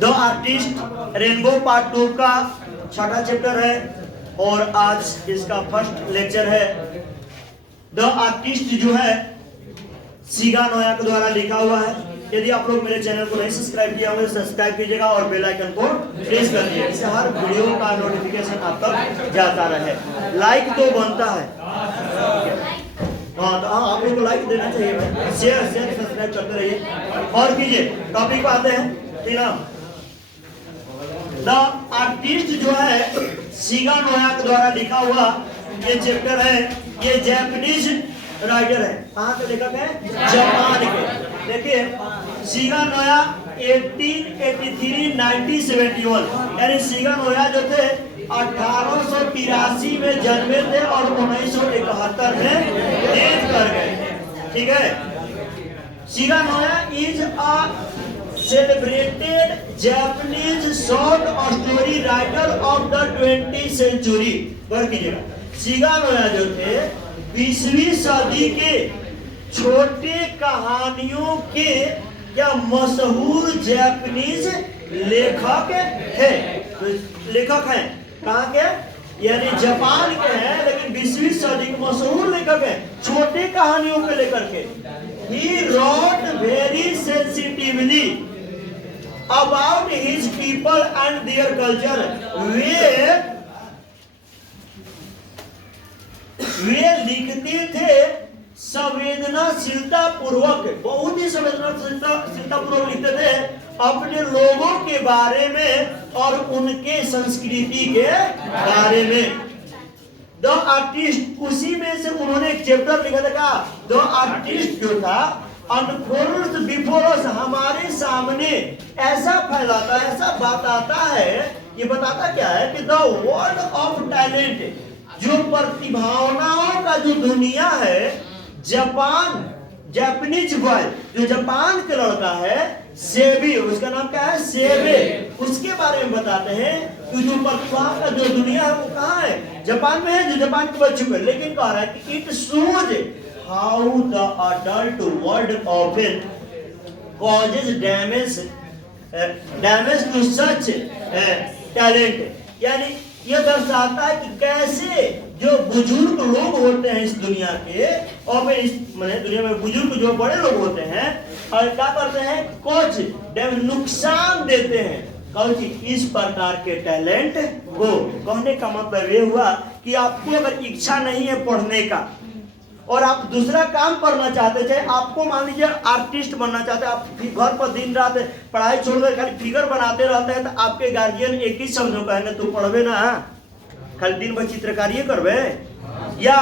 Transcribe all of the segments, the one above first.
The artist rainbow part 2 का छठा chapter है और आज इसका फर्स्ट लेक्चर है। द आर्टिस्ट जो है सीगा नोया के द्वारा लिखा हुआ है। यदि आप लोग मेरे चैनल को नहीं सब्सक्राइब किया होगा तो सब्सक्राइब कीजिएगा और बेल आइकन को प्रेस कर दीजिए, इससे हर वीडियो का नोटिफिकेशन आप तक जाता रहे। लाइक तो बनता है, हाँ तो आप लोग को लाइक देना चाहिए भाई, शेयर सब्सक्राइब करते रहिए और कीजिए। टॉपिक पे आते हैं, ठीक ना। द आर्टिस्ट जो है सीगा नोया के द्वारा लिखा हुआ ये चैप्टर है। ये जापानीज राइटर है। कहाँ के लेखक है? जापान के। देखिए सीगा नोया 1883 1971 यानी सीगा नोया जो थे 1883 में जन्मे थे और 1971 में डेथ कर गए। ठीक है। Shiga Naoya is a celebrated Japanese short story writer of the 20th century. गौर कीजिएगा, सीगा नोया जो थे 20वीं सदी के छोटे कहानियों के या मशहूर जापानीज लेखक थे। लेखक हैं कहाँ के? यानी जापान के हैं, लेकिन 20वीं सदी के मशहूर लेखक हैं छोटे कहानियों के लेकर के। He wrote very sensitively about his people and their culture. वे लिखते थे संवेदनाशीलता पूर्वक, बहुत ही संवेदनाशीलता पूर्वक लिखते थे अपने लोगों के बारे में और उनके संस्कृति के बारे में। द आर्टिस्ट, उसी में से उन्होंने एक चैप्टर लिखा था। द आर्टिस्ट जो था अनफोल्ड्स बिफोर अस, हमारे सामने ऐसा फैलाता है, ऐसा बताता है। ये बताता क्या है कि द वर्ल्ड ऑफ टैलेंट, जो प्रतिभावनाओं का जो दुनिया है, जापानीज बॉय जो जापान के लड़का है सेबी, उसका नाम क्या है? सेबे, उसके बारे में बताते हैं कि जो प्रतिभा का जो दुनिया है वो कहाँ है? जापान में है, जो जापान के बच्चों पे। लेकिन कह रहा है कि it shows how the adult world often causes damage to such talent. यानी यह दर्शाता है कि कैसे जो बुजुर्ग लोग होते हैं इस दुनिया के, और इस दुनिया में बुजुर्ग जो बड़े लोग होते हैं और क्या करते हैं? कुछ नुकसान देते हैं इस प्रकार के टैलेंट को। कहने का मतलब ये हुआ कि आपको अगर इच्छा नहीं है पढ़ने का और आप दूसरा काम करना चाहते, चाहे आपको मान लीजिए आर्टिस्ट बनना चाहते हैं, आप घर पर दिन रात पढ़ाई छोड़कर खाली फिगर बनाते रहते हैं, तो आपके गार्जियन एक ही शब्द कहेंगे तू पढ़वे ना, खाली दिन भर चित्रकारी करवे। या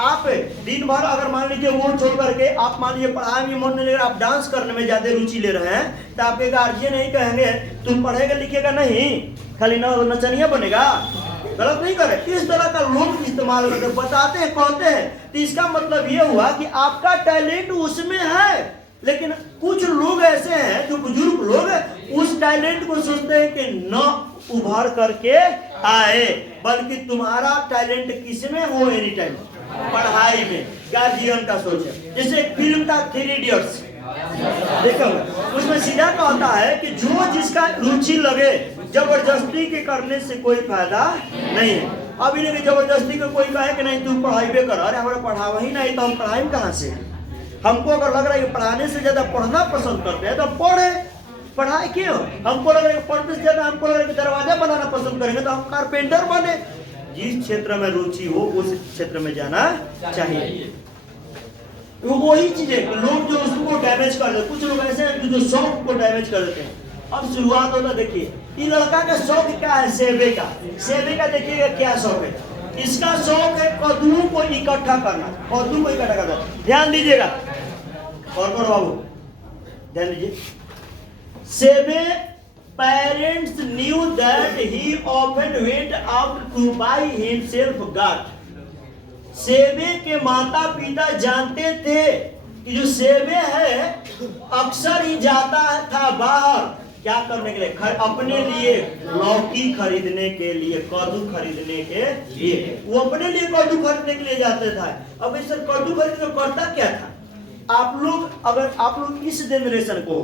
आप दिन भर अगर मान लीजिए वो छोड़ करके आप मान लीजिए पढ़ाई में मन नहीं लग रहा, आप डांस करने में ज्यादा रुचि ले रहे हैं, तो आपके गार्जियन नहीं कहेंगे तुम पढ़ेगा लिखेगा नहीं, खाली नचनिया बनेगा। गलत नहीं करे। इस तरह का लोग इस्तेमाल करते बताते हैं, कहते हैं, तो इसका मतलब ये हुआ कि आपका टैलेंट उसमें है। लेकिन कुछ लोग ऐसे हैं जो बुजुर्ग लोग उस टैलेंट को सोचते हैं कि न उभर करके आए, बल्कि तुम्हारा टैलेंट किसमें हो? एनी टाइम पढ़ाई में। गार्जियन का सोच है। जैसे एक फिल्म था 3 इडियट्स, देखो उसमें सीधा कहता है कि जो जिसका रुचि लगे, जबरदस्ती के करने से कोई फायदा नहीं है। अभी नहीं जबरदस्ती के कोई कहे कि नहीं तुम पढ़ाई भी कर, अरे हमारे पढ़ावा ही नहीं तो हम पढ़ाई कहाँ से? हमको अगर लग रहा है कि पढ़ाने से ज्यादा पढ़ना पसंद करते हैं तो पढ़े। पढ़ाई क्यों? हमको लग रहा है कि पढ़ने से ज्यादा हमको लग रहा है कि दरवाजा बनाना पसंद करेंगे तो हम कारपेंटर बने। जिस क्षेत्र में रुचि हो उस क्षेत्र में जाना चाहिए। वो वही चीज है कि लोग जो उसको डैमेज कर देते, कुछ लोग ऐसे हैं जो शौक को डैमेज कर देते हैं। अब शुरुआत होता, देखिए ये लड़का का शौक क्या है? सेबे का। सेबे का देखिएगा क्या शौक है? इसका शौक है कद्दू को इकट्ठा करना, कद्दू को इकट्ठा करना। ध्यान दीजिएगा और बाबू ध्यान दीजिए। Seibei parents knew that he often went out to buy himself gourd. Seibei के माता पिता जानते थे कि जो सेबे है अक्सर ही जाता था बाहर, क्या करने के लिए? अपने लिए लौकी खरीदने के लिए, कद्दू खरीदने के लिए। वो अपने लिए कद्दू खरीदने के लिए जाते था। अब इस कद्दू खरीदने करता क्या था? आप लोग अगर आप लोग इस जनरेशन को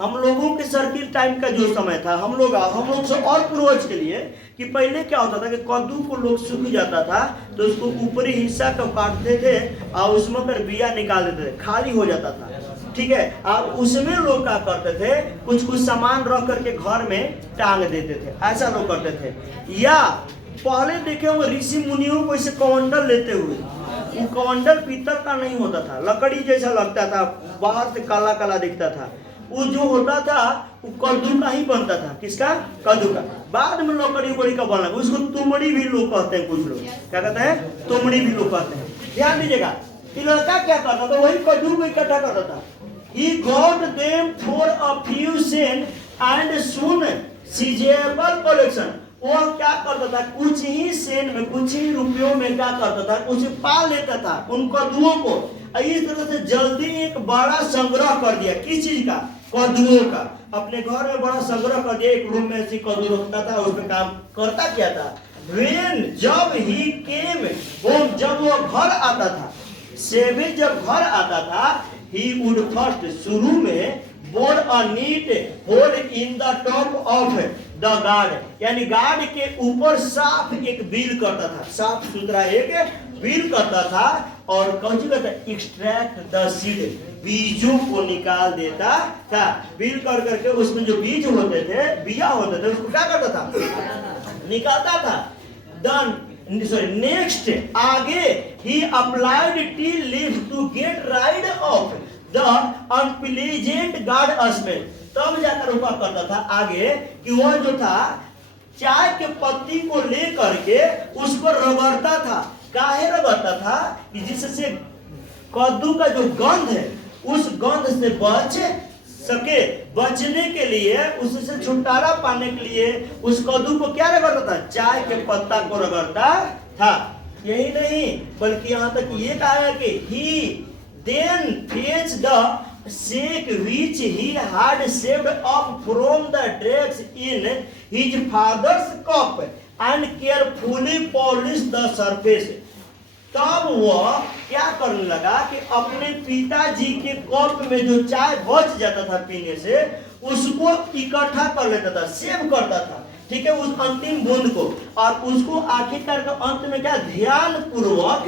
हम लोगों के सर्किल टाइम का जो समय था, हम लोग से और पूर्वज के लिए, कि पहले क्या होता था कि कद्दू को लोग सूख जाता था तो उसको ऊपरी हिस्सा को काटते थे और उसमें कर बिया निकाल देते थे, खाली हो जाता था, ठीक है। अब उसमें लोग क्या करते थे, कुछ कुछ सामान रख करके घर में टांग देते थे, ऐसा लोग करते थे। या पहले देखे हुए ऋषि मुनियों को इसे कमंडल लेते हुए, वो कमंडल पीतल का नहीं होता था, लकड़ी जैसा लगता था, बाहर से काला काला दिखता था। वो जो होता था वो कद्दू का ही बनता था। किसका? कद्दू का। बाद में लकड़ी उकड़ी का बना, उसको तुमड़ी भी लोग कहते हैं, कुछ लोग क्या कहते हैं, तुमड़ी भी लोग कहते हैं। ध्यान दीजिएगा, ये लड़का क्या करता था, वही कद्दू को इकट्ठा करता था। He got them for a few cents and soon sizable collection। वो क्या करता था, कुछ ही सेन में, कुछ ही रुपयों में क्या करता था, कुछ पा लेता था उन कद्दुओं को। इस तरह से जल्दी एक बड़ा संग्रह कर दिया। किस चीज का? कद्दुओं का। अपने घर में बड़ा संग्रह कर दिया, एक रूम में ऐसी कद्दू रखता था, उसमें काम करता क्या था। When जब he came home, जब वो घर आता था, सेवी जब घर आता था, he would first, शुरू में, bore a neat hole in the top of the guard, यानी गार्ड के ऊपर साफ एक बिल करता था, साफ सुथरा एक बिल करता था। और कौन सी करता? एक्सट्रैक्ट द सीड, बीजों को निकाल देता था। बिल कर करके उसमें जो बीज होते थे, बिया होते थे, उसको क्या करता था? निकालता था। Then नेक्स्ट आगे he applied tea leaves to get rid of the unpleasant guard smell। तब जाकर ऊपर करता था आगे कि वह जो था चाय के पत्ती को ले करके उस पर रगड़ता था। काहे रगड़ता था? कि जिससे कद्दू का जो गंध है, उस गंध से बच सके। बचने के लिए, उससे छुटकारा पाने के लिए उस कद्दू को क्या रगड़ता था? चाय के पत्ता को रगड़ता था। यही नहीं, बल्कि यहाँ तक ये कहा है कि he then fetched the sack which he had saved up from the dregs in his father's cup and carefully polished the surface। तब वह क्या करने लगा कि अपने पिताजी के कप में जो चाय बच जाता था पीने से, उसको इकट्ठा कर लेता था, सेव करता था, ठीक है, उस अंतिम बूंद को। और उसको आखिरकार के अंत में क्या, ध्यान पूर्वक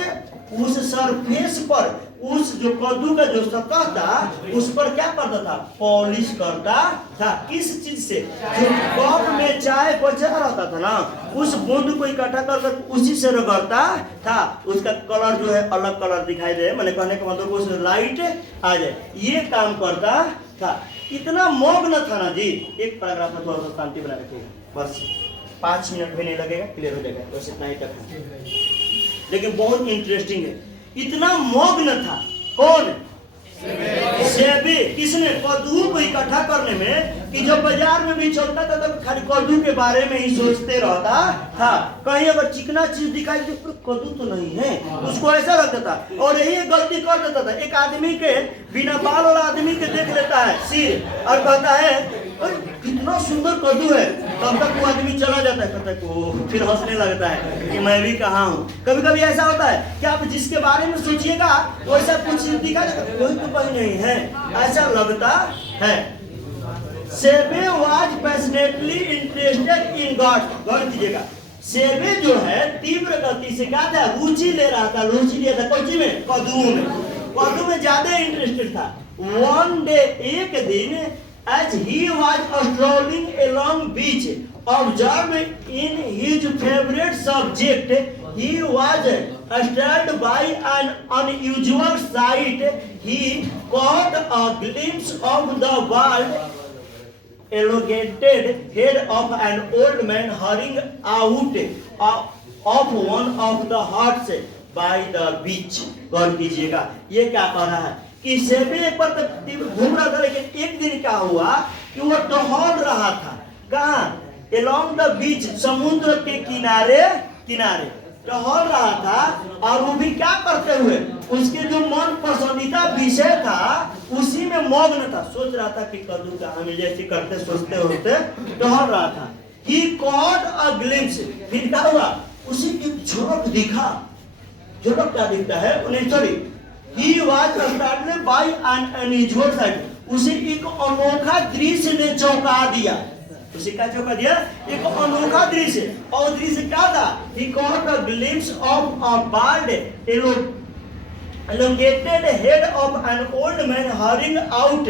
उस सरफेस पर, उस जो कद्दू का जो सतह था, उस पर क्या करता था? पॉलिश करता था। किस चीज से? जो कप में चाय बचा रहता था ना, उस बूंद को इकट्ठा कर उसी से रगड़ता था। उसका कलर जो है अलग कलर दिखाई दे, मैंने कहने का मतलब उसमें लाइट आ जाए, ये काम करता था। इतना मग्न था ना जी। एक पैराग्राफ में थोड़ा सा शांति बना रखिएगा, बस 5 मिनट भी नहीं लगेगा, क्लियर हो जाएगा, बस इतना ही तक है, लेकिन बहुत इंटरेस्टिंग है। इतना मग्न था कौन? सेबी। किसने? कद्दू को इकट्ठा करने में, कि जब बाजार में भी चलता था तब खाली कद्दू के बारे में ही सोचते रहता था। कहीं अगर चिकना चीज दिखाई दे, कद्दू तो नहीं है, उसको ऐसा लगता था। और यही गलती कर देता था। एक आदमी के बिना बाल वाला आदमी के देख लेता है सिर और कहता है कितना सुंदर कद्दू है, तब तक वो आदमी चला जाता है, कहता है, फिर हंसने लगता है कि मैं भी कहाँ हूँ। कभी कभी ऐसा होता है कि आप जिसके बारे में सोचिएगा वैसा कुछ दिखा देगा, कोई तो कहीं नहीं है, ऐसा लगता है। Seibei was passionately interested in gourd. गौर कीजिएगा, सेबे जो है तीव्र गति से क्या था? रुचि ले रहा था, रुचि लिया था कौन में? कद्दू में। कद्दू में ज्यादा इंटरेस्टेड था। वन डे, एक दिन, as he was strolling along beach, observed in his favorite subject, he was startled by an unusual sight. He caught a glimpse of the bald, elongated head of an old man hurrying out of one of the huts by the beach। गौर कीजिएगा, ये क्या कर रहा है कि सेबे एक बार तक घूम रहा था, लेकिन एक दिन क्या हुआ कि वो टहल रहा था। कहाँ? along the beach, समुद्र के किनारे किनारे टहल रहा था। और वो भी क्या करते हुए, उसके जो मन पसंदीदा विषय था उसी में मग्न था। सोच रहा था कि कद्दू का हमें जैसे करते सोचते होते टहल रहा था। He caught a glimpse, फिर क्या हुआ? उसे एक झलक दिखा। झलक क्या दिखता है? नहीं, sorry, he was startled by an unusual sight। उसे एक अनोखा दृश्य ने चौंका दिया। उसे क्या चौंका दिया? एक अनोखा दृश्य। और दृश्य क्या था? He caught a glimpse of a bald, elongated head of an old man hurrying out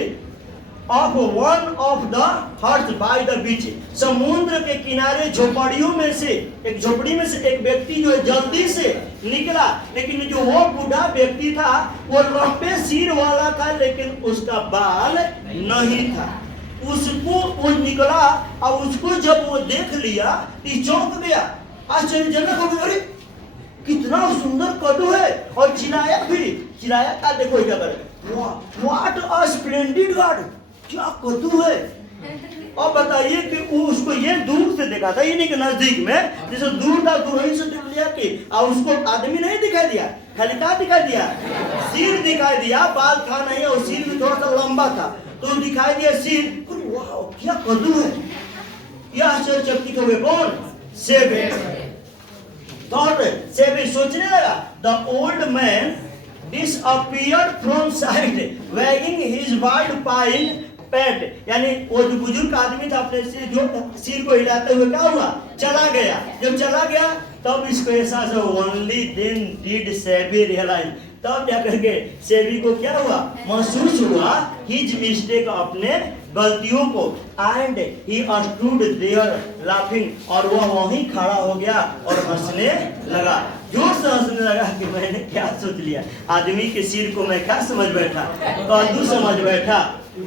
of one of the huts by the beach। समुद्र के किनारे झोपड़ियों में से एक झोपड़ी में से एक व्यक्ति जो जल्दी से निकला, लेकिन जो वो बूढ़ा व्यक्ति था वो लंबे सिर वाला था, लेकिन उसका बाल नहीं था। उसको वो निकला और उसको जब वो देख लिया तो चौंक गया, आश्चर्यजनक हो गया। अरे कितना सुंदर कदू है, और चिल्लाया भी। चिल्लाया क्या? देखो क्या करे, व्हाट अ स्प्लेंडिड गार्ड, क्या कद्दू है। और बताइए कि वो उसको ये दूर से देखा था, ये नहीं कि नजदीक में, जैसे दूर था दूर ही से देख लिया कि, और उसको आदमी नहीं दिखाई दिया, खाली क्या दिखाई दिया? सिर दिखाई दिया, बाल था नहीं और सिर भी थोड़ा सा लंबा था, तो दिखाई दिया सिर। वाह क्या कद्दू है। यह आश्चर्यचकित हो गए कौन? सेबी। सेबी सोचने लगा, the old man disappeared from sight, wagging his white pine PAT, यानी वो जो बुजुर्ग आदमी था अपने से जो सिर को हिलाते हुए क्या हुआ? चला गया। जब चला गया तब इसको एहसास हुआ। Only then did SEBI realise, तब जा करके सेबी को क्या हुआ? महसूस हुआ हिज मिस्टेक, अपने गलतियों को। And he stood there laughing, और वह वहीं खड़ा हो गया और हंसने लगा, जोर से हंसने लगा कि मैंने क्या सोच लिया। आदमी के सिर को मैं क्या समझ बैठा? कद्दू समझ बैठा।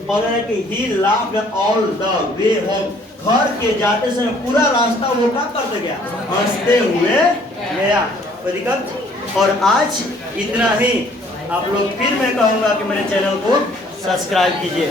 और कि ही laughed all the way home, घर के जाते समय पूरा रास्ता वो क्या करते गया? हंसते हुए गया। और आज इतना ही। आप लोग फिर मैं कहूँगा कि मेरे चैनल को सब्सक्राइब कीजिए।